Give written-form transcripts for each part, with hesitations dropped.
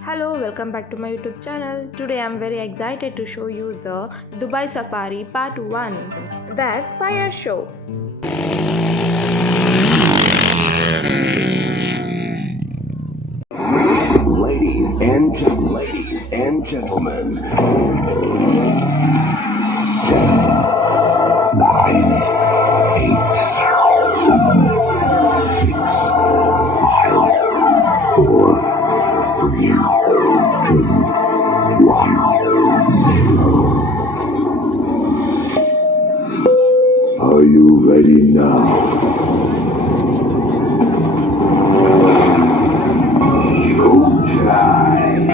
Hello, welcome back to my YouTube channel. Today I'm very excited to show you the Dubai Safari Part 1. That's Fire Show. Ladies and gentlemen, 9, 8, 7, 6, 5, 4, 3, 2, 1, 0. Are you ready now? Showtime!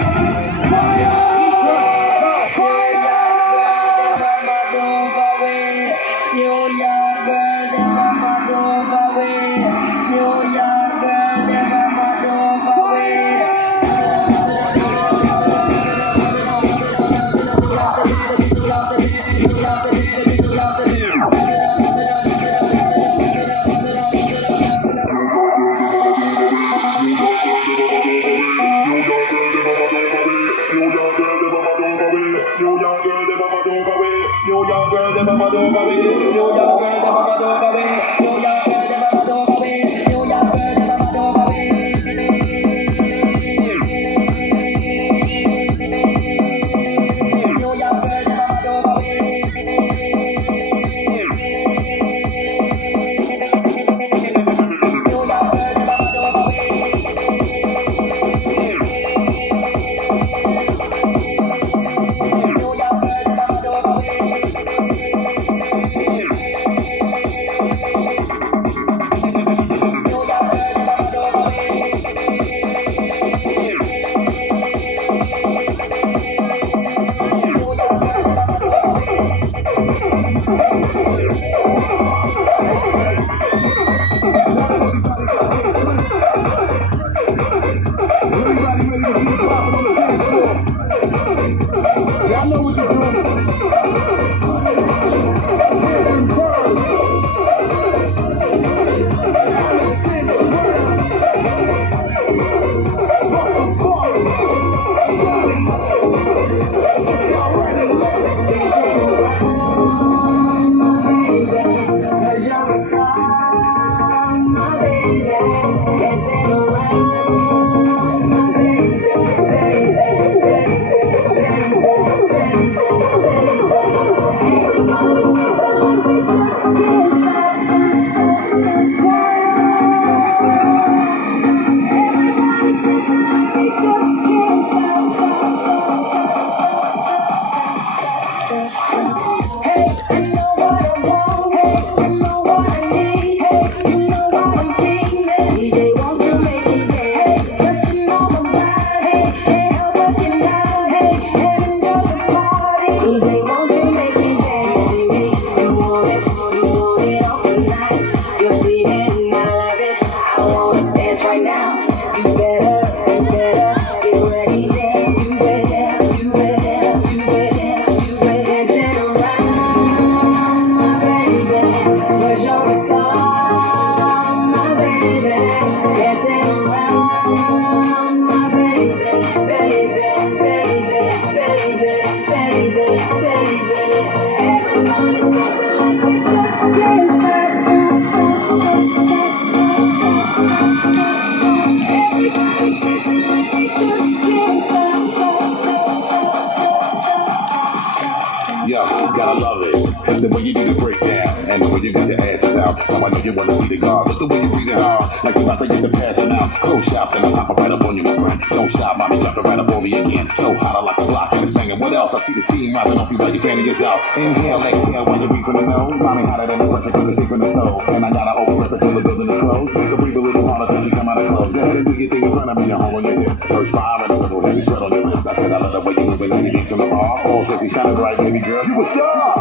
Yo, gotta love it. The way you do the breakdown and the way you get your asses out. Now I know you wanna see the guard, but the way you breathe it hard, like you about to get the passing out. Close shop and I'll pop right up on you, my friend. Don't stop, mommy jumping right up on me again. So hot, I like the block and it's banging. What else? I see the steam rising off you like you're fanning yourself. Inhale, exhale, when you breathe from the nose. Mommy hotter than the pressure from the steam from the stove. And I got an old pressure till the building is closed. Make her breathe a little harder till you come out of clothes. Go ahead and do your thing in front of me and hold on your hip. First fire and a little heavy sweat on your lips. I said I love the way you moving on your beats on the bar. All sexy, shining bright, baby girl. You a star!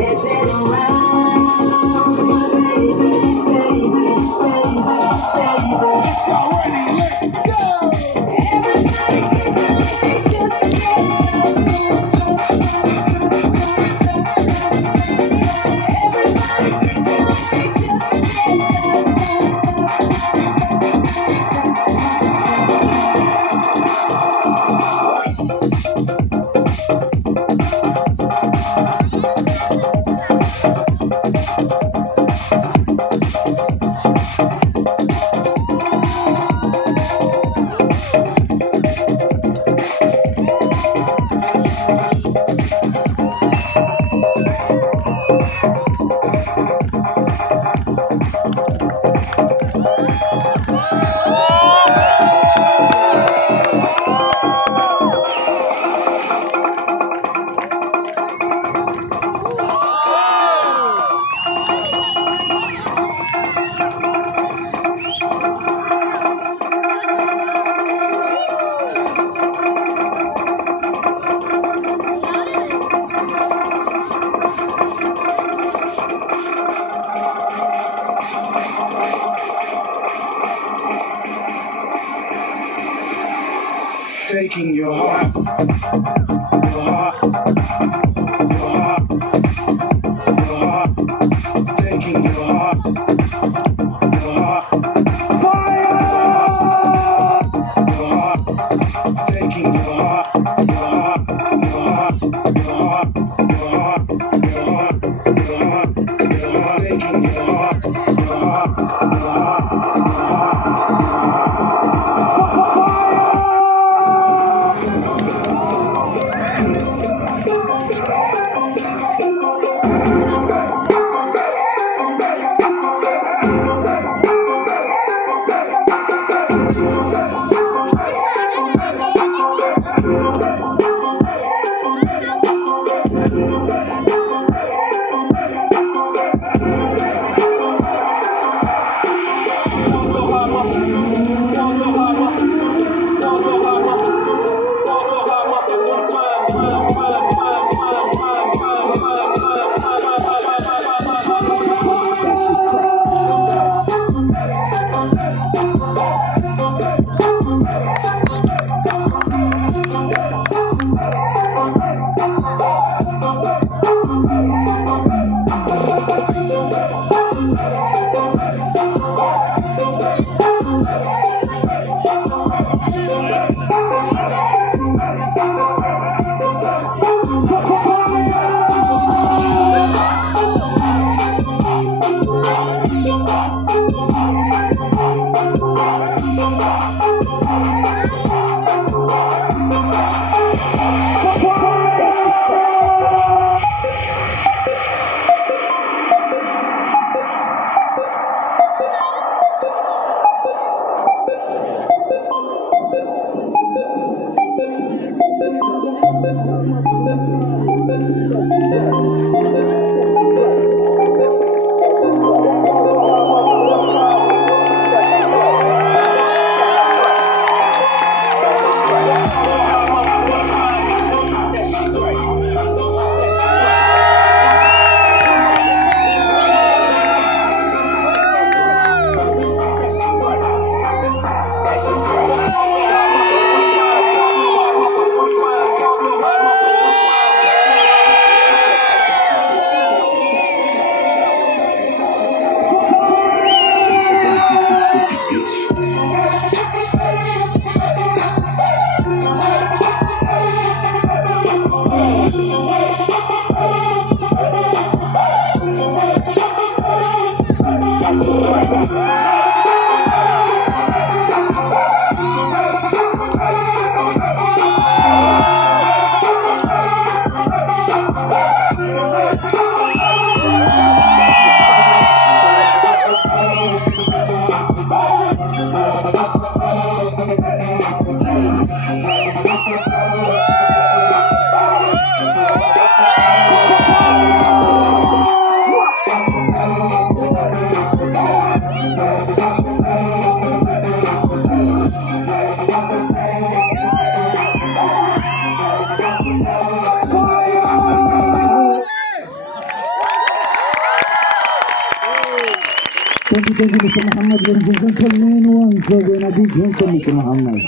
It's in around, baby. taking your heart, your heart, your heart, your heart, taking your heart, your heart, fire, your heart, taking your heart, your heart, your heart, your heart, your heart, your heart, your heart, your heart, taking your heart, your heart, your heart. Thank you, Mr. Muhammad. Ladies and gentlemen, once again, a big hand to Mr. Muhammad.